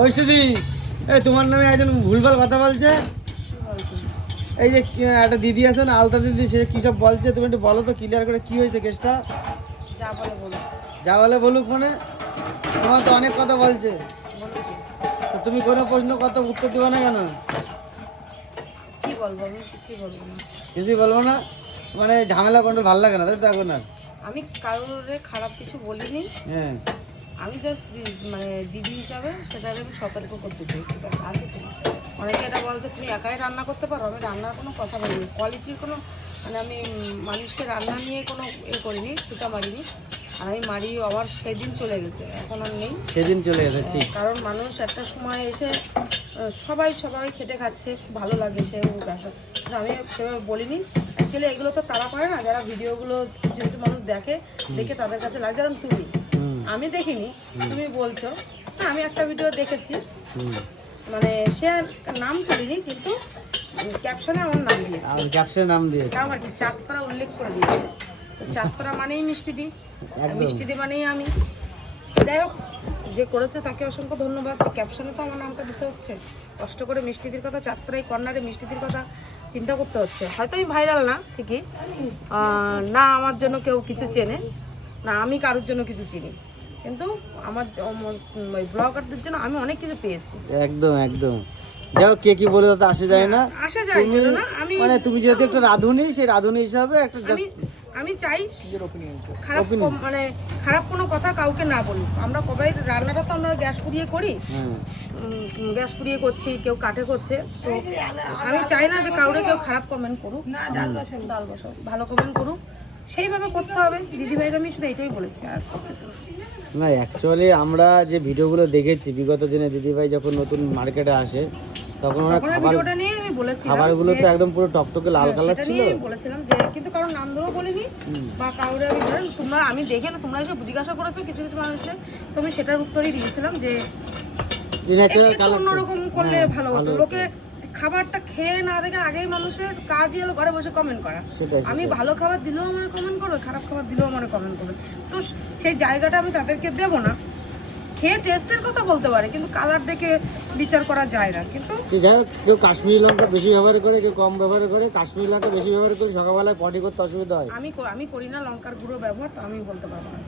ঐশ্বরী এই তোমার নামে একজন ভুলভাল কথা বলছে। এই যে একটা দিদি আছে না আলতা দিদি সে কি সব বলছে তুমি একটু বলো তো ক্লিয়ার করে কি হয়েছে কেসটা যা বলে বলো যা বলে বলুক মানে? তোমার তো অনেক কথা বলছে। বলো তো তুমি কোনো প্রশ্ন কত উত্তর দিবে না কেন? কি বলব আমি? কিছুই বলব না। কিছুই বলব না? মানে ঝামেলা কন্ট্রোল ভালো লাগে না তাই তো এখন আর। আমি কারোর খারাপ কিছু বলিনি। হ্যাঁ। আমি জাস্ট মানে দিদি হিসাবে সেটাকে আমি সতর্ক করতে চেয়েছি ব্যাস, আর কিছু না। অনেকে এটা বলছে তুমি একাই রান্না করতে পারো? আমি রান্নার কোনো কথা বলিনি। কোয়ালিটির কোনো মানে আমি মানুষকে রান্না নিয়ে কোনো এ করিনি ছুটা মারিনি। আর আমি মারি আবার সেদিন চলে গেছে। এখন আর নেই। সেদিন চলে গেছে ঠিক। কারণ মানুষ একটা সময় এসে সবাই সবাই খেটে খাচ্ছে ভালো লাগে সে ব্যবসা আমি সেভাবে বলিনি। অ্যাকচুয়ালি এগুলো তো তারা করে না যারা ভিডিওগুলো কিছু কিছু মানুষ দেখে দেখে তাদের কাছে লাগে। যেমন তুমি। আমি দেখিনি তুমি বলছো। হ্যাঁ আমি একটা ভিডিও দেখেছি। মানে সে আর নাম করিনি কিন্তু ক্যাপশনে আমার নাম দিয়েছে। আর ক্যাপশন নাম দিয়ে তাও আর কি চাঁদপাড়া উল্লেখ করে দিয়েছে। তো চাঁদপাড়া মানেই মিষ্টি দি। মিষ্টি দি মানেই আমি। যাই হোক যে করেছে তাকে অসংখ্য ধন্যবাদ। ক্যাপশনে তো আমার নামটা দিতে হচ্ছে। কষ্ট করে মিষ্টিদির কথা চাঁদপাড়ায় কর্নারে মিষ্টিদির কথা চিন্তা করতে হচ্ছে। হয়তো আমি ভাইরাল না ঠিকই। না আমার জন্য কেউ কিছু চেনে। না আমি কারোর জন্য কিছু চিনি। কিন্তু আমার ওই ব্লগারদের জন্য আমি অনেক কিছু পেয়েছি। একদম একদম। যাই হোক কে কি বলে তাতে আসে যায় না। আসা যায় না আমি মানে তুমি যেহেতু একটা রাঁধুনি সেই রাঁধুনি হিসাবে একটা আমি জাস্ট আমি চাই খারাপ মানে খারাপ কোনো কথা কাউকে না বলুক। আমরা সবাই রান্নাটা তো আমরা গ্যাস পুড়িয়ে করি। হ্যাঁ। গ্যাস পুড়িয়ে করছি কেউ কাঠে করছে। তো আমি চাই না যে কাউরে কেউ খারাপ কমেন্ট করুক। ডাল বসাও ডাল বসাও ভালো কমেন্ট করুক। সেইভাবে করতে হবে। দিদি ভাইরা আমি শুধু এটাই বলেছি আর না। অ্যাকচুয়ালি আমরা যে ভিডিওগুলো দেখেছি বিগত দিনে দিদিভাই যখন নতুন মার্কেটে আসে তখন ওরা খাবার ভিডিওটা নিয়ে আমি বলেছিলাম খাবারগুলো তো একদম পুরো টকটকে লাল হ্যাঁ, কালার ছিল। বলেছিলাম যে কিন্তু কারোর নাম ধরেও বলিনি বা কাউরে আমি ধরেন তোমরা আমি দেখে না তোমরা এসে জিজ্ঞাসা করেছ কিছু কিছু মানুষের তো আমি সেটার উত্তরই দিয়েছিলাম যে অন্যরকম করলে হ্যাঁ, ভালো হতো। লোকে খাবারটা খেয়ে না দেখে আগেই মানুষের কাজই হলো ঘরে বসে কমেন্ট করা। আমি ভালো খাবার দিলেও আমার কমেন্ট করবে খারাপ খাবার দিলেও আমার কমেন্ট করবে। তো সেই জায়গাটা আমি তাদেরকে দেবো না। খেয়ে টেস্টের কথা বলতে পারে কিন্তু কালার দেখে বিচার করা যায় না। কিন্তু যাই হোক কেউ কাশ্মীরি লঙ্কা বেশি ব্যবহার করে কেউ কম ব্যবহার করে কাশ্মীরি লঙ্কা বেশি ব্যবহার করে সকালবেলায় পটি করতে অসুবিধা হয়। আমি আমি করি না লঙ্কার গুঁড়ো ব্যবহার তো আমি বলতে পারব না।